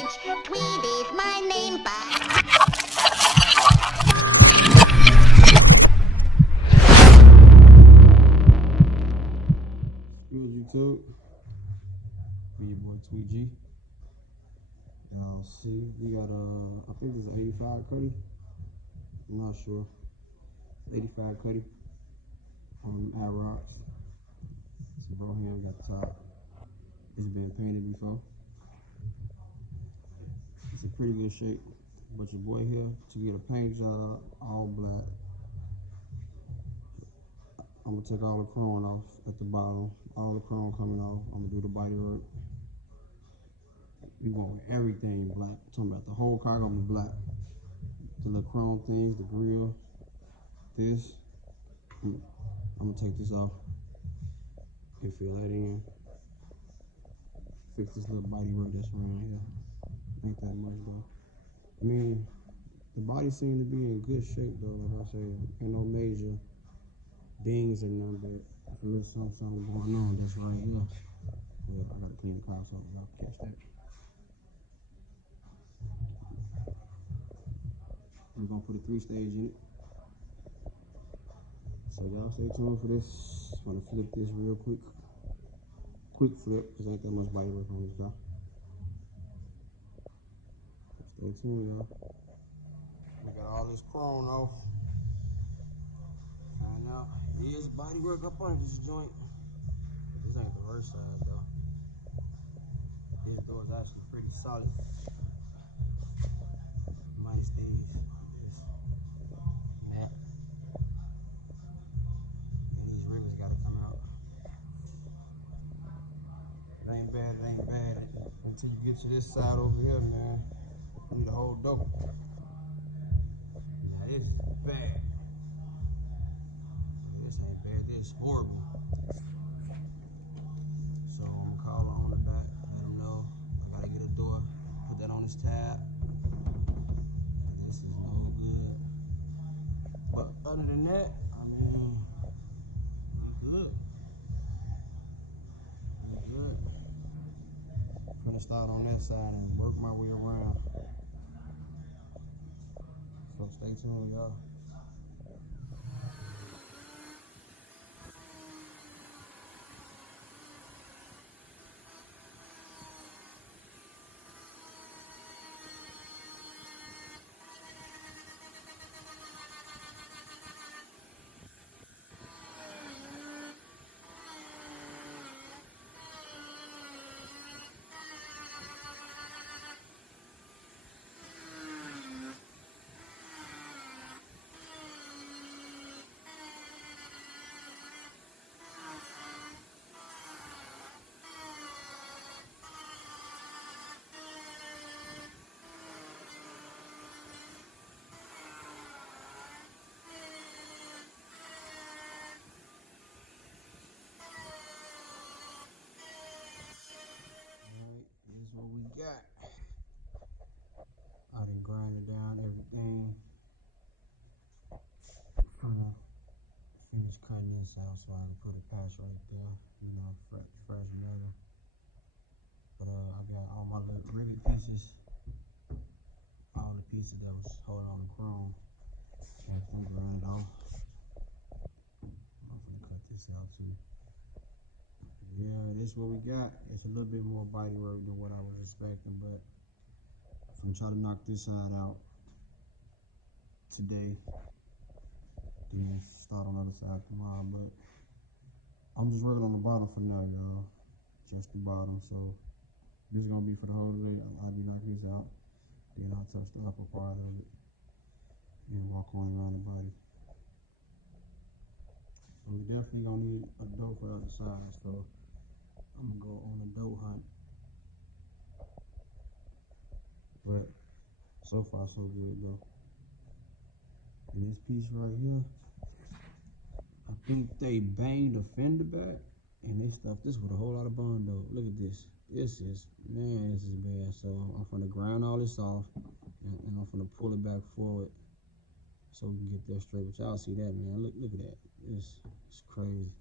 Tweet is my name, but... Good YouTube. Me your boy Tweet G. Y'all see, we got I think it's an 85 cutty. I'm not sure. 85 cutty on Ad Rocks. It's a brougham, got the top. It's been painted before. It's in pretty good shape. But your boy here to get a paint job, all black. I'm gonna take all the chrome off at the bottom. All the chrome coming off. I'm gonna do the bodywork. We want everything black. I'm talking about the whole car gonna be black. The little chrome things, the grill, this. I'm gonna take this off and fill that in. Fix this little bodywork that's around here. Ain't that much though. I mean, the body seems to be in good shape though. Like I said, ain't no major dings or nothing, but a little something going on that's right here. Well, I gotta clean the car so y'all can catch that. We're gonna put a 3-stage in it. So y'all stay tuned for this. I'm gonna flip this real quick. Quick flip, because ain't that much body work on this car. Stay tuned, y'all. We got all this chrome off. And now, here's body work up under this joint. This ain't the worst side though. This door is actually pretty solid. Minus these. This. That. And these rivets gotta come out. It ain't bad, it ain't bad. Until you get to this side over here, man. You need a whole door. Now this is bad. This ain't bad, this is horrible. So I'm gonna call her on the back, let him know I gotta get a door, put that on his tab. This is no good. But other than that, I mean, we good. We good. I'm gonna start on that side and work my way around. So stay tuned, y'all. Here's what we got. I done grinded down everything. Finish cutting this out so I can put a patch right there. You know, fresh metal. But I got all my little rivet pieces. All the pieces that was holding on the chrome. Everything grinded off. I'm gonna cut this out too. Yeah, this is what we got. It's a little bit more body work than what I was expecting, but I'm trying to knock this side out today. Then start on the other side tomorrow, but I'm just working on the bottom for now, y'all. Just the bottom, so this is gonna be for the whole day. I'll be knocking this out. Then I'll touch the upper part of it and walk on around the body. So we definitely gonna need a door for the other side, so I'm gonna go on a door hunt. But so far so good though. And this piece right here, I think they banged the fender back and they stuffed this with a whole lot of bond though. Look at this. This is bad. So I'm gonna grind all this off and I'm gonna pull it back forward so we can get that straight. But y'all see that, man. Look at that. It's crazy.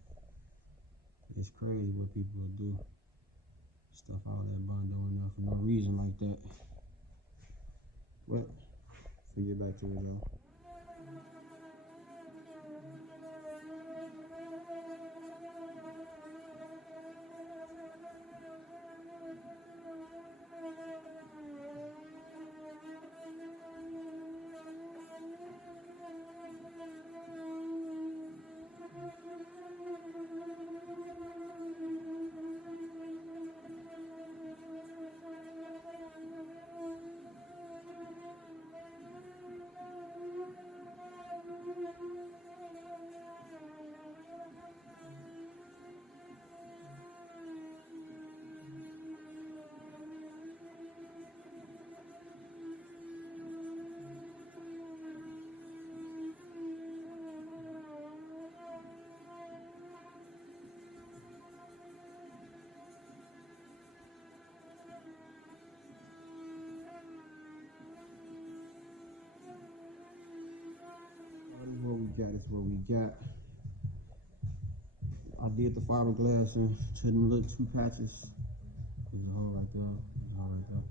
It's crazy what people will do. Stuff all that bundle in there for no reason like that. But we get back to it though. What we got is what we got. I did the fiberglass into them little 2 patches. There's a hole right there. There's a hole right there.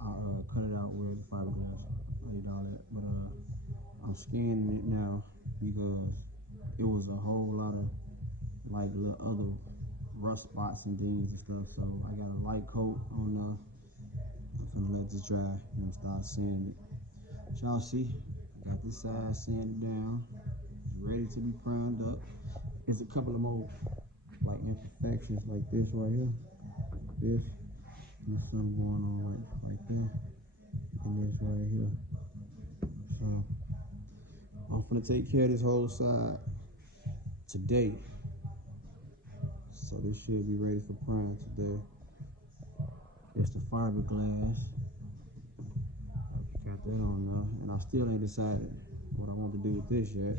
I cut it out with the fiberglass. I did all that, but I'm scanning it now because it was a whole lot of like little other rust spots and things and stuff. So I got a light coat on now. I'm finna let this dry and start sanding it. Y'all see, I got this side sanded down, ready to be primed up. There's a couple of more like imperfections like this right here. This, and there's something going on right there. And this right here. So I'm gonna take care of this whole side today. So this should be ready for prime today. It's the fiberglass. Got that on now, and I still ain't decided what I want to do with this yet.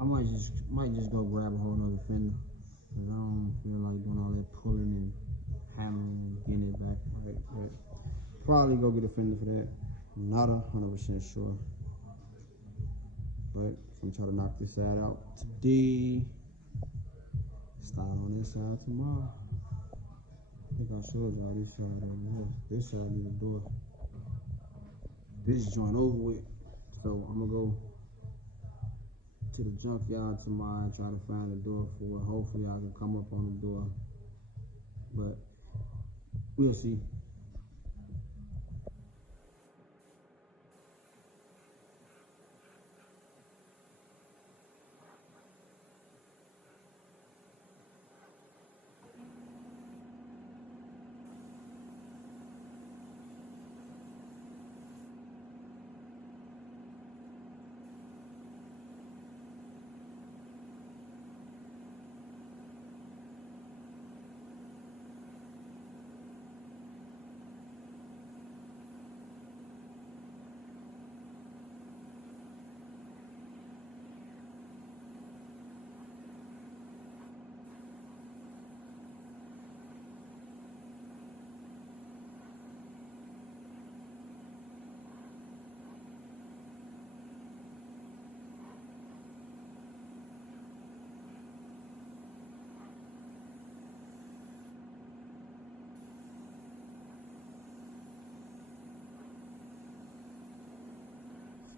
I might just go grab a whole nother fender, cause I don't feel like doing all that pulling and hammering and getting it back right. But probably go get a fender for that. Not 100% sure, but I'm trying to knock this side out today. Start on this side tomorrow. I think I showed y'all this side over here. This side need a door. This joint over with, so I'm gonna go to the junkyard tomorrow and try to find a door for it. Hopefully I can come up on the door, but we'll see.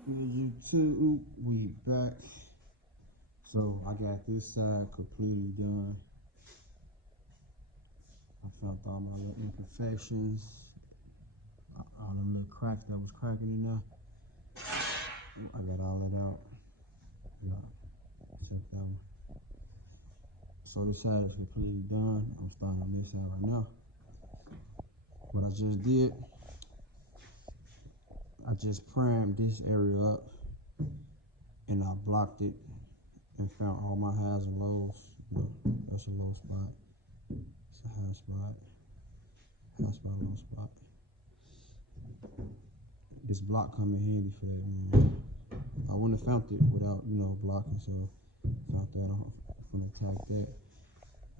YouTube, we back. So I got this side completely done. I found all my little imperfections, all the little cracks that was cracking in there. I got all that out. Yeah, except that one. So this side is completely done. I'm starting on this side right now. What I just did, I just primed this area up and I blocked it and found all my highs and lows. Look, that's a low spot. It's a high spot, low spot. This block come in handy for that, man. I wouldn't have found it without, blocking, so found that off. I'm gonna attack that.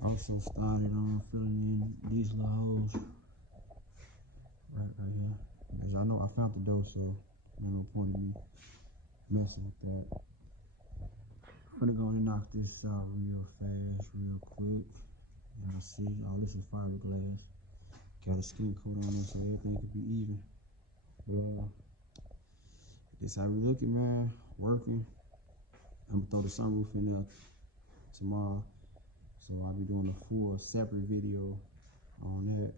Also started on filling in these little holes right here. Because I know I found the door, so there's no point in me messing with that. I'm gonna go and knock this out real fast, real quick. Y'all see, all this is fiberglass. Got a skin coat on it so everything could be even. Well, this how we looking, man. Working. I'm gonna throw the sunroof in there tomorrow. So I'll be doing a full separate video on that.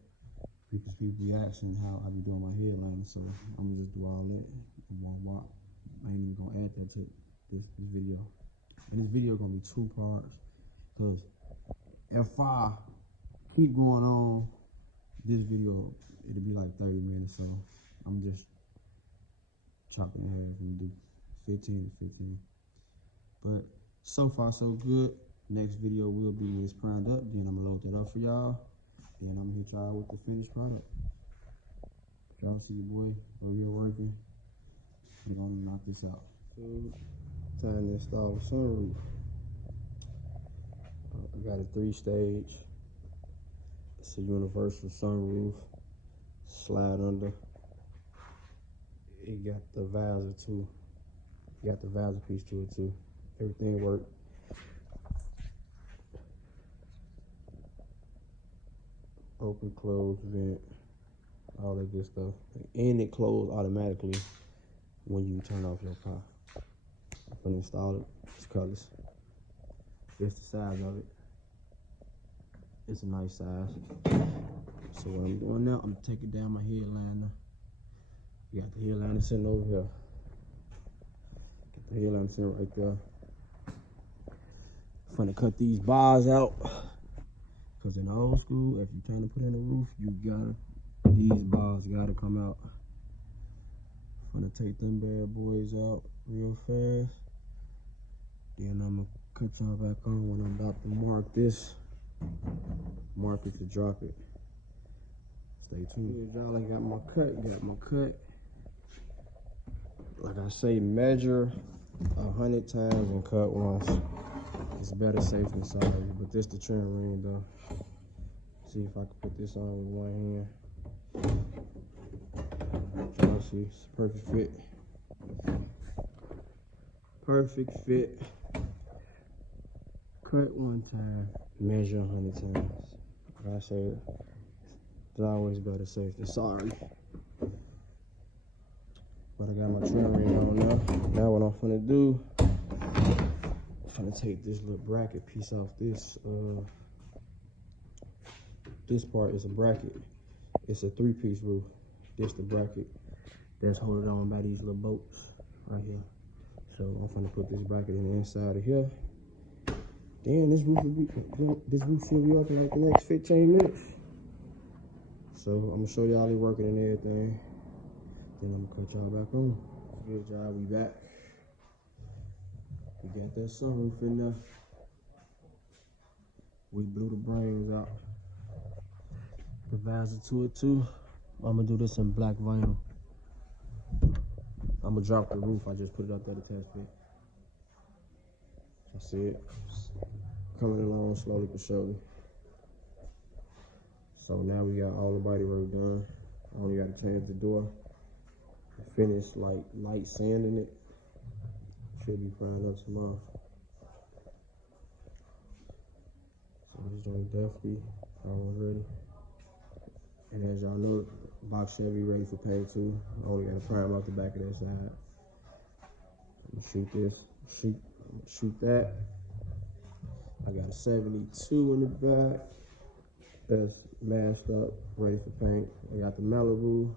Because people be asking how I be doing my headliner, so I'm gonna just do all that in one walk. I ain't even gonna add that to this video. And this video gonna be 2 parts. Cause if I keep going on, this video, it'll be like 30 minutes, so I'm just chopping it half and do 15 to 15. But so far so good. Next video will be when it's primed up, then I'm gonna load that up for y'all. Then I'm gonna hit y'all with the finished product. Y'all see your boy over here working. We're gonna knock this out. Time to install the sunroof. I got a 3-stage. It's a universal sunroof. Slide under. It got the visor too. Got the visor piece to it too. Everything worked. Open, close, vent, all that good stuff. And it closed automatically when you turn off your car. I'm gonna install it. It's cutlass. It's the size of it. It's a nice size. So what I'm doing now, I'm taking down my headliner. You got the headliner sitting over here. Got the headliner sitting right there. I'm gonna cut these bars out. Cause in the old school, if you're trying to put in a roof, these bars gotta come out. I'm gonna take them bad boys out real fast. Then I'm gonna cut y'all back on when I'm about to mark this. Mark it to drop it. Stay tuned. Y'all, I got my cut. Like I say, measure 100 times and cut once. It's better safe than sorry, but this the trim ring though. See if I can put this on with one hand. Y'all see, it's a perfect fit. Perfect fit. Cut 1 time, measure 100 times. Like I said, it's always better safe than sorry. But I got my trim ring on now. Now what I'm finna do, I'm gonna take this little bracket piece off this. This part is a bracket. It's a 3-piece roof. This the bracket that's holding on by these little bolts right here. So I'm gonna put this bracket in the inside of here. Then this roof should be up in like the next 15 minutes. So I'm gonna show y'all it working and everything. Then I'm gonna cut y'all back on. Good job, we back. We got that sunroof in there. We blew the brains out. The visor to it too. I'm gonna do this in black vinyl. I'm gonna drop the roof. I just put it up there to test it. I see it coming along slowly but surely. So now we got all the body work done. I only got to change the door. Finish like light sanding it. Should be primed up tomorrow. So this joint definitely almost ready. And as y'all know, box Chevy ready for paint too. I only got to prime out the back of that side. I'm gonna shoot this, shoot that. I got a 72 in the back that's mashed up, ready for paint. I got the Malibu.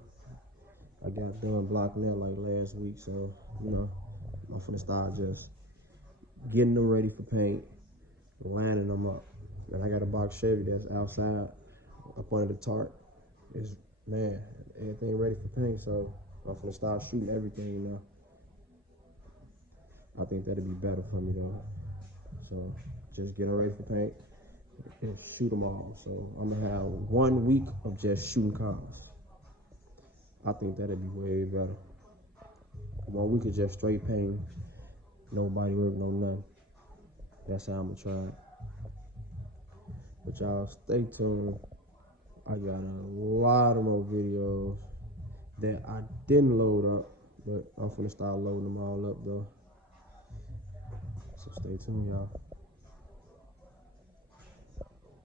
I got done blocking that like last week, so you know, I'm finna start just getting them ready for paint, lining them up. And I got a box Chevy that's outside, up under the tarp. It's, man, everything ready for paint, so I'm finna start shooting everything now. I think that'd be better for me though. So just getting ready for paint and shoot them all. So I'm gonna have 1 week of just shooting cars. I think that'd be way better. 1 week of just straight paint, no body work, no nothing. That's how I'm gonna try it. But y'all stay tuned. I got a lot of more videos that I didn't load up, but I'm finna start loading them all up though. So stay tuned, y'all.